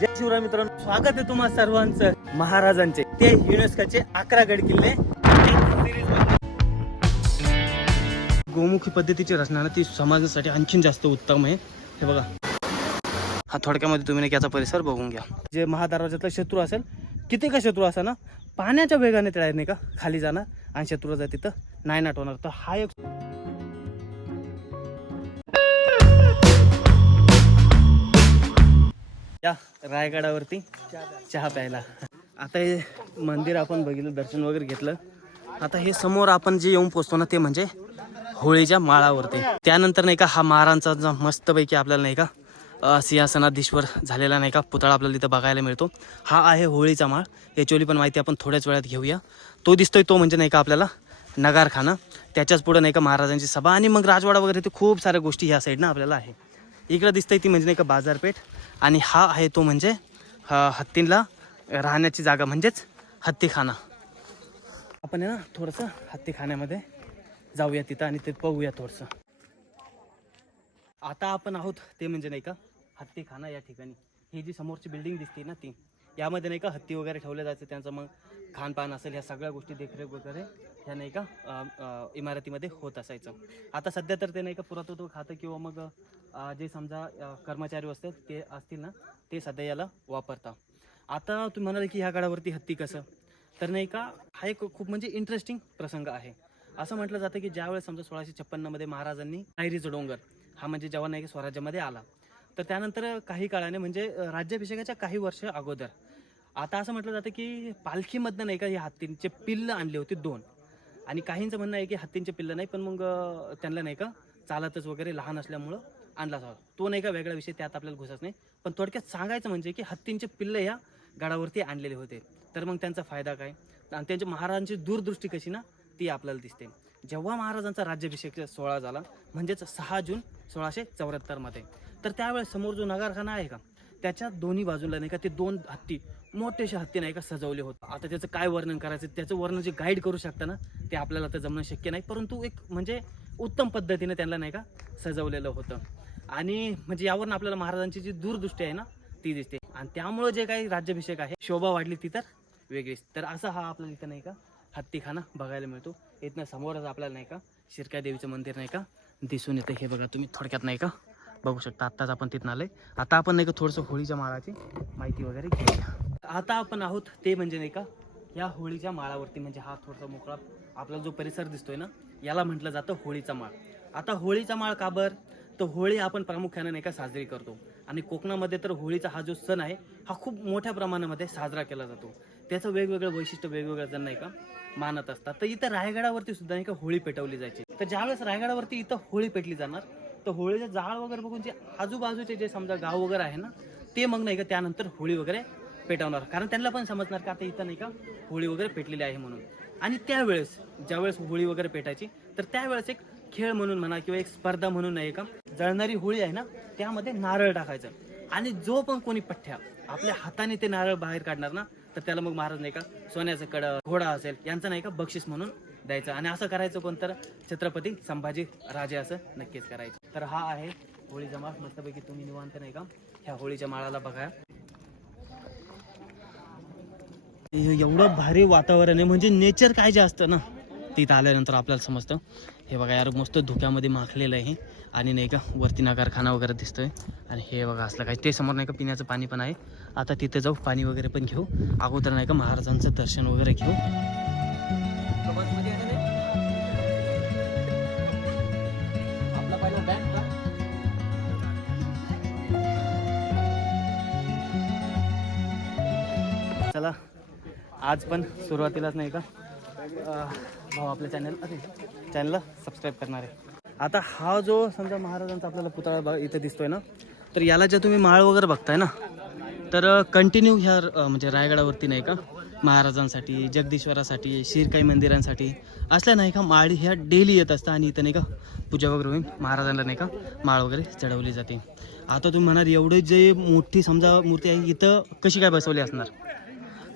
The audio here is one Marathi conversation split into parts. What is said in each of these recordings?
जय शिवराय मित्रांनो स्वागत आहे तुम्हा सर्वांचं महाराजांचे. ते युनेस्कोचे अकरा गड किल्ले. गोमुखी पद्धतीची रचना ना ती समाजासाठी आणखीन जास्त उत्तम आहे. हे बघा. हा थोडक्यामध्ये तुम्ही याचा परिसर बघून घ्या. जे महादरवाजातला शत्रू असेल किती का शत्रू असा ना पाण्याच्या वेगाने त्या नाही का खाली जाणार आणि शत्रूचा तिथं नायनाट होणार तर हा एक या रायगडावरती चहा प्यायला. आता हे मंदिर आपण बघितलं दर्शन वगैरे घेतलं. आता हे समोर आपण जे येऊन पोचतो ना ते म्हणजे होळीच्या माळावरती. त्यानंतर नाही का हा महाराजांचा जो मस्तपैकी आपल्याला नाही का सिंहासनाधीश्वर झालेला नाही का पुतळा आपल्याला तिथं बघायला मिळतो. हा आहे होळीचा माळ. याच्यावली पण माहिती आपण थोड्याच वेळात घेऊया. तो दिसतोय तो म्हणजे नाही का आपल्याला नगारखाना. त्याच्याच पुढं नाही का महाराजांची सभा. आणि मग राजवाडा वगैरे ते खूप साऱ्या गोष्टी ह्या साईडनं आपल्याला आहे. इकडं दिसतंय ती म्हणजे नाही का बाजारपेठ. आणि हा आहे तो म्हणजे हत्तींला राहण्याची जागा म्हणजेच हत्तीखाना. आपण आहे ना थोडंसं हत्तीखान्यामध्ये जाऊया तिथं आणि ते पाहूया थोडंसं. आता आपण आहोत ते म्हणजे नाही का हत्तीखाना या ठिकाणी. ही जी समोरची बिल्डिंग दिसते ना ती यामध्ये नाही का हत्ती वगैरे ठेवलं जायचं त्यांचं मग खानपान असेल ह्या सगळ्या गोष्टी देखरेख वगैरे ह्या नाही का इमारतीमध्ये होत असायचं. आता सध्या तर ते नाही का पुरातत्व खातं किंवा मग जे समजा कर्मचारी असतात ते असतील ना ते सध्या याला वापरता आता तुम्ही म्हणाल की ह्या गडावरती हत्ती कसं? तर नाही का हा एक खूप म्हणजे इंटरेस्टिंग प्रसंग आहे. असं म्हटलं जातं की ज्यावेळेस समजा सोळाशे छप्पन्नमध्ये महाराजांनी नायरीचं डोंगर हा म्हणजे जेव्हा नाही स्वराज्यामध्ये आला तर त्यानंतर काही काळाने म्हणजे राज्याभिषेकाच्या काही वर्ष अगोदर. आता असं म्हटलं जातं की पालखीमधनं नाही का हे हत्तींचे पिल्ल आणले होते दोन. आणि काहींचं म्हणणं आहे की हत्तींचे पिल्ल नाही पण मग त्यांना नाही का चालतच वगैरे लहान असल्यामुळं आणला जावा तो नाही का वेगळा विषय त्यात आपल्याला घुसत नाही. पण थोडक्यात सांगायचं म्हणजे की हत्तींचे पिल्ल या गडावरती आणलेले होते. तर मग त्यांचा फायदा काय? आणि त्यांच्या महाराजांची दूरदृष्टी कशी ना ती आपल्याला दिसते. जेव्हा महाराजांचा राज्याभिषेक सोहळा झाला म्हणजेच सहा जून सोळाशे चौऱ्याहत्तरमध्ये. तर त्यावेळेस समोर जो नगारखाना आहे का त्याच्या दोन्ही बाजूला नाही का ते दोन हत्ती मोठेसे हत्ती नाही का सजवले होते. आता त्याचं काय वर्णन करायचं त्याचं वर्णन जे गाईड करू शकतं ना ते आपल्याला तर जमणं शक्य नाही. परंतु एक म्हणजे उत्तम पद्धतीने त्यांना नाही का सजवलेलं होतं. आणि म्हणजे यावरून आपल्याला महाराजांची जी दूरदृष्टी आहे ना ती दिसते. आणि त्यामुळं जे काही राज्याभिषेक आहे शोभा वाढली ती तर वेगळीच. तर असा हा आपल्याला इथं नाही का हत्तीखाना बघायला मिळतो. इथनं समोरच आपल्याला नाही का शिरकाय देवीचं मंदिर नाही का दिसून येतं. हे बघा तुम्ही थोडक्यात नाही का बघू शकता आत्ताच आपण तिथनं आलोय. आता आपण नाही का थोडंसं होळीच्या माळाची माहिती वगैरे घेऊया. आता आपण आहोत ते म्हणजे नाही का या होळीच्या माळावरती म्हणजे हा थोडासा मोकळा आपला जो परिसर दिसतोय ना याला म्हटलं जातं होळीचा माळ. आता होळीचा माळ का बर? तर होळी आपण प्रामुख्याने नाही का साजरी करतो. आणि कोकणामध्ये तर होळीचा हा जो सण आहे हा खूप मोठ्या प्रमाणामध्ये साजरा केला जातो. त्याचं वेगवेगळं वैशिष्ट्य वेगवेगळं जण नाही का मानत असतात. तर इथं रायगडावरती सुद्धा नाही का होळी पेटवली जायची. तर ज्यावेळेस रायगडावरती इथं होळी पेटली जाणार तर होळीचं जाळ वगैरे बघून जे आजूबाजूचे जे समजा गाव वगैरे आहे ना ते मग नाही का त्यानंतर होळी वगैरे पेटवणार. कारण त्यांना पण समजणार का आता इथं नाही का होळी वगैरे पेटलेली आहे म्हणून. आणि त्यावेळेस ज्यावेळेस होळी वगैरे पेटायची तर त्यावेळेस एक खेळ म्हणून म्हणा किंवा एक स्पर्धा म्हणून नाही का जळणारी होळी आहे ना त्यामध्ये नारळ टाकायचं. आणि जो पण कोणी पठ्ठ्या आपल्या हाताने ते नारळ बाहेर काढणार ना तर त्याला मग महाराज नाही का सोन्याचं कड घोडा असेल यांचं नाही का बक्षीस म्हणून द्यायचं. आणि असं करायचं कोणतं छत्रपती संभाजी राजे असं नक्कीच करायचं. तर हा आहे होळीचा माळ. मस्तपैकी तुम्ही निवांत नाही का? ह्या होळीच्या माळाला बघा. एवढं भारी वातावरण आहे. म्हणजे नेचर काय जे असतं ना तिथं आल्यानंतर आपल्याला समजतं. हे बघा यार मस्त धुक्यामध्ये माखलेलं आहे आणि नाही का वरती नगारखाना वगैरे दिसतोय. आणि हे बघा असलं काय. ते समोर नाही का पिण्याचं पाणी पण आहे. आता तिथे जाऊ पाणी वगैरे पण घेऊ. अगोदर नाही का महाराजांचं दर्शन वगैरे घेऊ. आज पण सुरुवातीलाच नाही का? भाऊ आपल्या चॅनल अरे चॅनलला सबस्क्राईब करणार आहे. आता हा जो समजा महाराजांचा आपल्याला पुतळा बघ- इथं दिसतोय ना तर याला जे तुम्ही माळ वगैरे बघताय ना तर कंटिन्यू ह्या म्हणजे रायगडावरती नाही का महाराजांसाठी जगदीश्वरासाठी शिरकाई मंदिरांसाठी असल्या नाही का माळी ह्या डेली येत असतात आणि इथं नाही का पूजा वगैरे होईल महाराजांना नाही का माळ वगैरे चढवली जाते. आता तुम्ही म्हणाल एवढे जे मोठी समजा मूर्ती आहे इथं कशी काय बसवली असणार?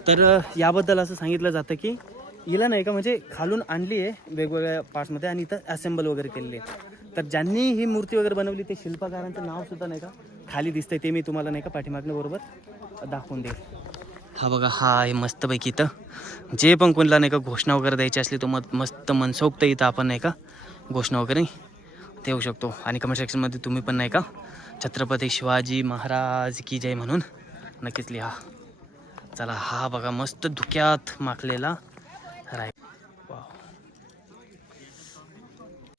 तर याबद्दल असं सांगितलं जातं की हिला नाही का म्हणजे खालून आणली आहे वेगवेगळ्या पार्ट्समध्ये आणि इथं असेंबल वगैरे केलेली आहे. तर ज्यांनी ही मूर्ती वगैरे बनवली ते शिल्पकारांचं नाव सुद्धा नाही का खाली दिसतंय ते मी तुम्हाला नाही का पाठीमागनं बरोबर दाखवून देईल. हा बघा हा आहे मस्तपैकी इथं. जे पण कोणाला नाही का घोषणा वगैरे द्यायची असली तो मत मस्त मनसोक्त इथं आपण नाही का घोषणा वगैरे देऊ शकतो. आणि कमेंट सेक्शनमध्ये तुम्ही पण नाही का छत्रपती शिवाजी महाराज की जय म्हणून नक्कीच लिहा. चला हा बघा मस्त धुक्यात माखलेला राय.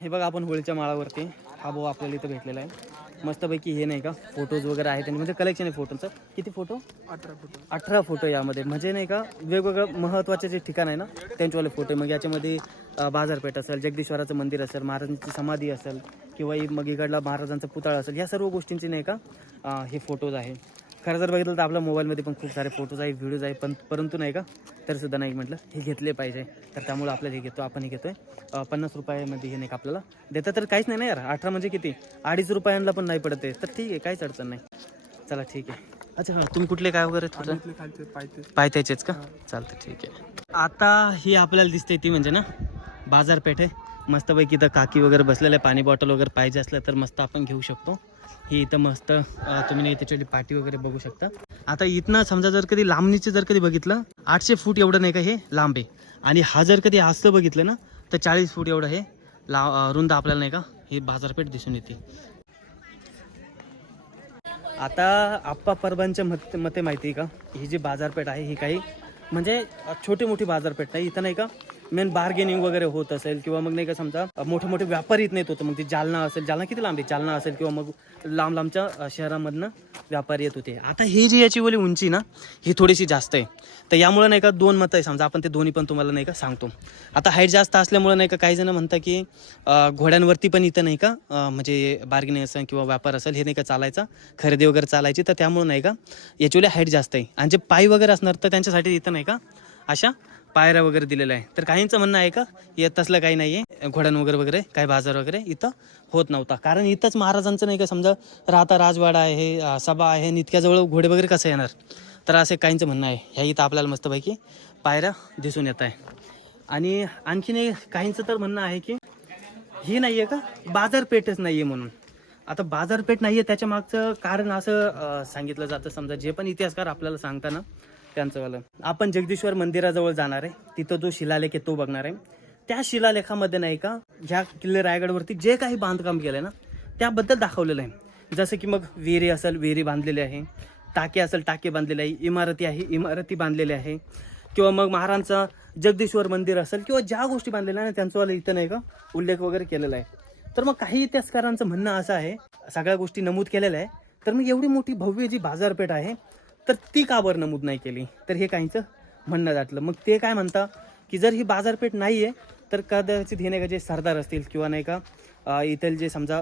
हे बघा आपण होळीच्या माळावरती हा भाऊ आपल्याला इथं भेटलेला आहे. मस्तपैकी हे नाही का फोटोज वगैरे आहेत म्हणजे कलेक्शन आहे फोटोचं किती फोटो अठरा फुट अठरा फोटो यामध्ये. म्हणजे नाही का वेगवेगळं महत्त्वाचे जे ठिकाण आहे ना त्यांच्यावाले फोटो मग याच्यामध्ये बाजारपेठ असेल जगदीश्वराचं मंदिर असेल महाराजांची समाधी असेल किंवा मग इकडला महाराजांचा पुतळा असेल या सर्व गोष्टींचे नाही का हे फोटोज आहे. खरं जर बघितलं तर आपल्या मोबाईलमध्ये पण खूप सारे फोटोज आहे व्हिडिओज आहे पण परंतु नाही का? तरी सुद्धा नाही म्हटलं हे घेतले पाहिजे. तर त्यामुळे आपल्याला हे घेतो आपण हे घेतोय पन्नास रुपयामध्ये हे नाही का आपल्याला देतं तर काहीच नाही ना यार. अठरा म्हणजे किती? अडीच रुपयांना पण नाही पडते तर ठीक आहे काहीच अडचण नाही. चला ठीक आहे. अच्छा हां तुम्ही कुठले काय वगैरे पायथ्याचेच का? चालतं ठीक आहे. आता ही आपल्याला दिसते ती म्हणजे ना बाजारपेठ आहे. मस्तपैकी इथं काकी वगैरे बसलेलं आहे पाणी बॉटल वगैरे पाहिजे असलं तर मस्त आपण घेऊ शकतो. ही इथं मस्त तुम्ही नाही पाठी वगैरे बघू शकता. आता इथनं समजा जर कधी लांबणीचं जर कधी बघितलं आठशे फूट एवढं नाही का हे लांब आहे. आणि हा जर कधी असं बघितलं ना तर चाळीस फूट एवढं हे ला रुंद आपल्याला नाही का ही बाजारपेठ दिसून येते. आता आप्पा परबांच्या मत मते माहिती आहे का? ही जी बाजारपेठ आहे ही काही म्हणजे छोटी मोठी बाजारपेठ नाही इथं नाही का? मेन बार्गेनिंग वगैरे होत असेल किंवा मग नाही का समजा मोठे मोठे व्यापारी येत नाहीत होतं. मग ते जालना असेल जालना किती लांब आहे? जालना असेल किंवा मग लांब लांबच्या शहरामधनं व्यापारी येत होते. आता ही जी याची बोली उंची ना ही थोडीशी जास्त आहे. तर यामुळे नाही का दोन मतं आहे. समजा आपण ते दोन्ही पण तुम्हाला नाही का सांगतो. आता हाईट जास्त असल्यामुळे नाही का काही जण म्हणतात की घोड्यांवरती पण इथं नाही का म्हणजे बार्गेनिंग असेल किंवा व्यापार असेल हे नाही का चालायचा. खरेदी वगैरे चालायची. तर त्यामुळे नाही का याच्यावाली हाईट जास्त आहे. आणि जे पायी वगैरे असणार तर त्यांच्यासाठी इथं नाही का अशा पायऱ्या वगैरे दिलेल्या आहे. तर काहींचं म्हणणं आहे का? येत तसलं काही नाही आहे घोड्यां वगैरे वगैरे काही बाजार वगैरे इथं होत नव्हता. कारण इथंच महाराजांचं नाही का समजा राहता राजवाडा आहे सभा आहे आणि इतक्याजवळ घोडे वगैरे कसं येणार? तर असे काहींचं म्हणणं आहे. ह्या इथं आपल्याला मस्तपैकी पायऱ्या दिसून येत आहे. आणि आणखीन एक काहींचं तर म्हणणं आहे की ही नाही आहे का? बाजारपेठच नाही आहे म्हणून. आता बाजारपेठ नाही आहे त्याच्या मागचं कारण असं सांगितलं जातं. समजा जे पण इतिहासकार आपल्याला सांगताना त्यांचंवालं. आपण जगदीश्वर मंदिराजवळ जाणार आहे. तिथं जो शिलालेख आहे तो बघणार आहे. त्या शिलालेखामध्ये नाही का ह्या किल्ले रायगडवरती जे काही बांधकाम केलं ना त्याबद्दल दाखवलेलं आहे. जसं की मग विहिरी असेल विहिरी बांधलेली आहे. टाके असेल टाके बांधलेले आहे. इमारती आहे इमारती बांधलेल्या आहे. किंवा मग महाराजांचं जगदीश्वर मंदिर असेल किंवा ज्या गोष्टी बांधलेल्या आहे त्यांचंवालं इथं नाही का उल्लेख वगैरे केलेला आहे. तर मग काही इतिहासकारांचं म्हणणं असं आहे सगळ्या गोष्टी नमूद केलेल्या आहे. तर मग एवढी मोठी भव्य जी बाजारपेठ आहे तर ती का बरं नमूद नाही केली? तर हे काहींचं म्हणणं जातलं. मग ते काय म्हणता की जर ही बाजारपेठ नाही आहे तर कदाचित हे नाही का जे सरदार असतील किंवा नाही का इथल इथले जे समजा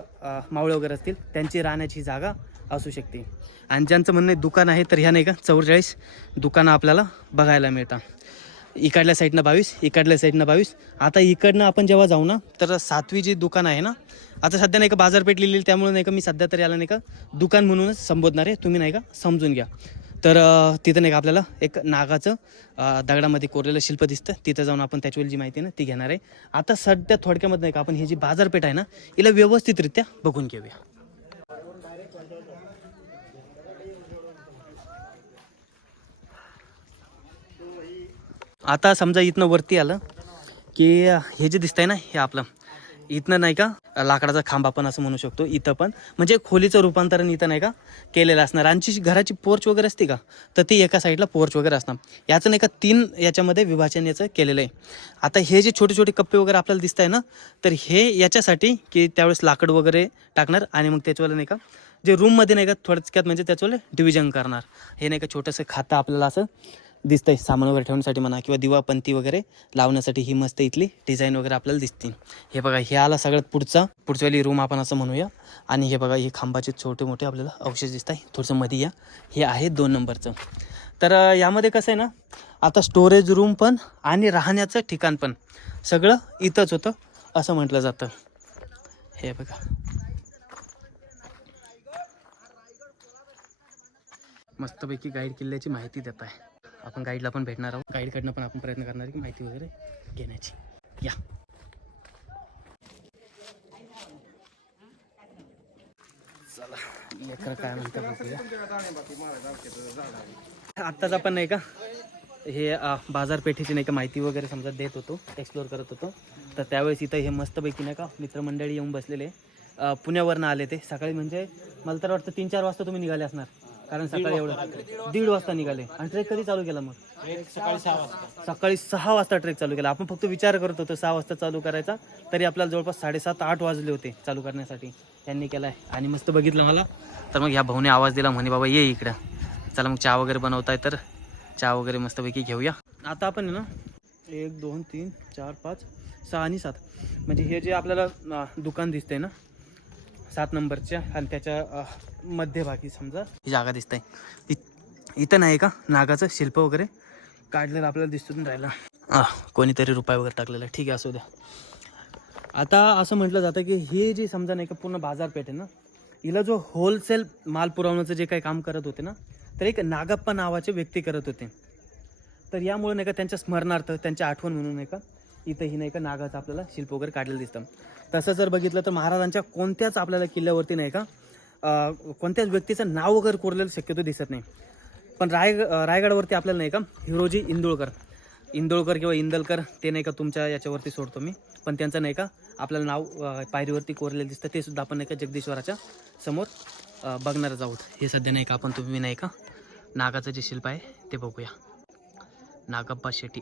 मावळे वगैरे असतील त्यांची राहण्याची जागा असू शकते. आणि ज्यांचं म्हणणं दुकान आहे तर ह्या नाही का चौवेचाळीस दुकानं आपल्याला बघायला मिळतात. इकडल्या साईडनं बावीस इकडल्या साईडनं बावीस. आता इकडनं आपण जेव्हा जाऊ ना तर सातवी जी दुकान आहे ना आता सध्या नाही का बाजारपेठ लिहिलेली त्यामुळे नाही का मी सध्या तर याला नाही का दुकान म्हणूनच संबोधणार आहे. तुम्ही नाही का समजून घ्या. तर तिथं नाही का आपल्याला एक नागाचं दगडामध्ये कोरलेलं शिल्प दिसतं. तिथं जाऊन आपण त्याच्यावर जी माहिती ना ती घेणार आहे. आता सध्या थोडक्यामध्ये नाही का आपण ही जी बाजारपेठ आहे ना हिला व्यवस्थितरित्या बघून घेऊया. आता समजा इथनं वरती आलं की हे जे दिसतंय ना हे आपलं इथनं नाही का? लाकडाचा खांबा पण असं म्हणू शकतो इथं पण. म्हणजे खोलीचं रूपांतरण इथं नाही का? केलेलं असणार. आणि घराची पोर्च वगैरे असते का? तर ती एका साईडला पोर्च वगैरे असणार. याचं नाही का तीन याच्यामध्ये विभाजन याचं केलेलं आहे. आता हे जे छोटे छोटे कप्पे वगैरे आपल्याला दिसत आहे ना तर हे याच्यासाठी की त्यावेळेस लाकड वगैरे टाकणार आणि मग त्याच्यावालं नाही का जे रूममध्ये नाही का थोडक्यात म्हणजे त्याच्यावर डिव्हिजन करणार. हे नाही का छोटंसं खातं आपल्याला असं दिसतंय सामान वगैरे ठेवण्यासाठी म्हणा किंवा दिवापंती वगैरे लावण्यासाठी ही मस्त इथली डिझाईन वगैरे आपल्याला दिसतील. हे बघा हे आला सगळ्यात पुढचा पुढच्यावाली रूम आपण असं म्हणूया. आणि हे बघा हे खांबाचे छोटे मोठे आपल्याला अवशेष दिसत आहे थोडंसं मध्ये या. हे आहे दोन नंबरचं. तर यामध्ये कसं आहे ना आता स्टोरेज रूम पण आणि राहण्याचं ठिकाण पण सगळं इथंच होतं असं म्हटलं जातं. हे बघा. मस्तपैकी गाईड किल्ल्याची माहिती देत आहे आपण गाईडला पण भेटणार आहोत. गाईडकडनं पण आपण प्रयत्न करणार की माहिती वगैरे घेण्याची. या. चला लेकरं काय म्हणतात आत्ताच आपण नाही का? हे बाजारपेठेची नाही का माहिती वगैरे समजा देत होतो एक्सप्लोअर करत होतो. तर त्यावेळेस इथं हे मस्तपैकी नाही का मित्रमंडळी येऊन बसलेले. पुण्यावरनं आले ते. सकाळी म्हणजे मला तर वाटतं तीन चार वाजता तुम्ही निघाले असणार. कारण सकाळी एवढं. दीड वाजता निघाले. आणि ट्रेक कधी चालू केला मग? सकाळी सहा वाजता सकाळी सहा वाजता ट्रेक चालू केला. आपण फक्त विचार करत होतो सहा वाजता चालू करायचा. तरी आपल्याला जवळपास साडेसात आठ वाजले होते चालू करण्यासाठी. त्यांनी केलाय. आणि मस्त बघितलं मला. तर मग ह्या भाऊने आवाज दिला. म्हणे बाबा ये इकडं. चला मग चहा वगैरे बनवताय तर चहा वगैरे मस्तपैकी घेऊया. आता आपण आहे ना एक दोन तीन चार पाच सहा आणि सात. म्हणजे हे जे आपल्याला दुकान दिसतंय ना सात नंबरच्या आणि त्याच्या मध्यभागी समजा. ही जागा दिसत आहे इथं नाही का? नागाचं शिल्प वगैरे काढलेलं आपल्याला दिसून राहिलं आ, कोणीतरी रुपये वगैरे टाकलेला ठीक आहे असू द्या. आता असं म्हटलं जातं की हे जे समजा नाही का पूर्ण बाजारपेठ आहे ना हिला जो होलसेल माल पुरवण्याचं जे काही काम करत होते ना तर एक नागप्पा नावाचे व्यक्ती करत होते. तर यामुळे नाही का त्यांच्या स्मरणार्थ त्यांच्या आठवण म्हणून नाही का इथंही नाही का नागाचं आपल्याला शिल्प वगैरे काढलेलं दिसतं. तसं जर बघितलं तर महाराजांच्या कोणत्याच आपल्याला किल्ल्यावरती नाही का कोणत्याच व्यक्तीचं नाव वगैरे कोरलेलं शक्यतो दिसत नाही. पण राय रायगडावरती आपल्याला नाही का हिरोजी इंदोळकर. इंदोळकर किंवा इंदलकर ते नाही का तुमच्या याच्यावरती सोडतो मी. पण त्यांचं नाही का आपल्याला नाव पायरीवरती कोरलेलं दिसतं. ते सुद्धा आपण नाही का जगदीश्वराच्या समोर बघणारच आहोत. हे सध्या नाही का आपण तुम्ही नाही का नागाचं जे शिल्प आहे ते बघूया. नागप्पा शेट्टी.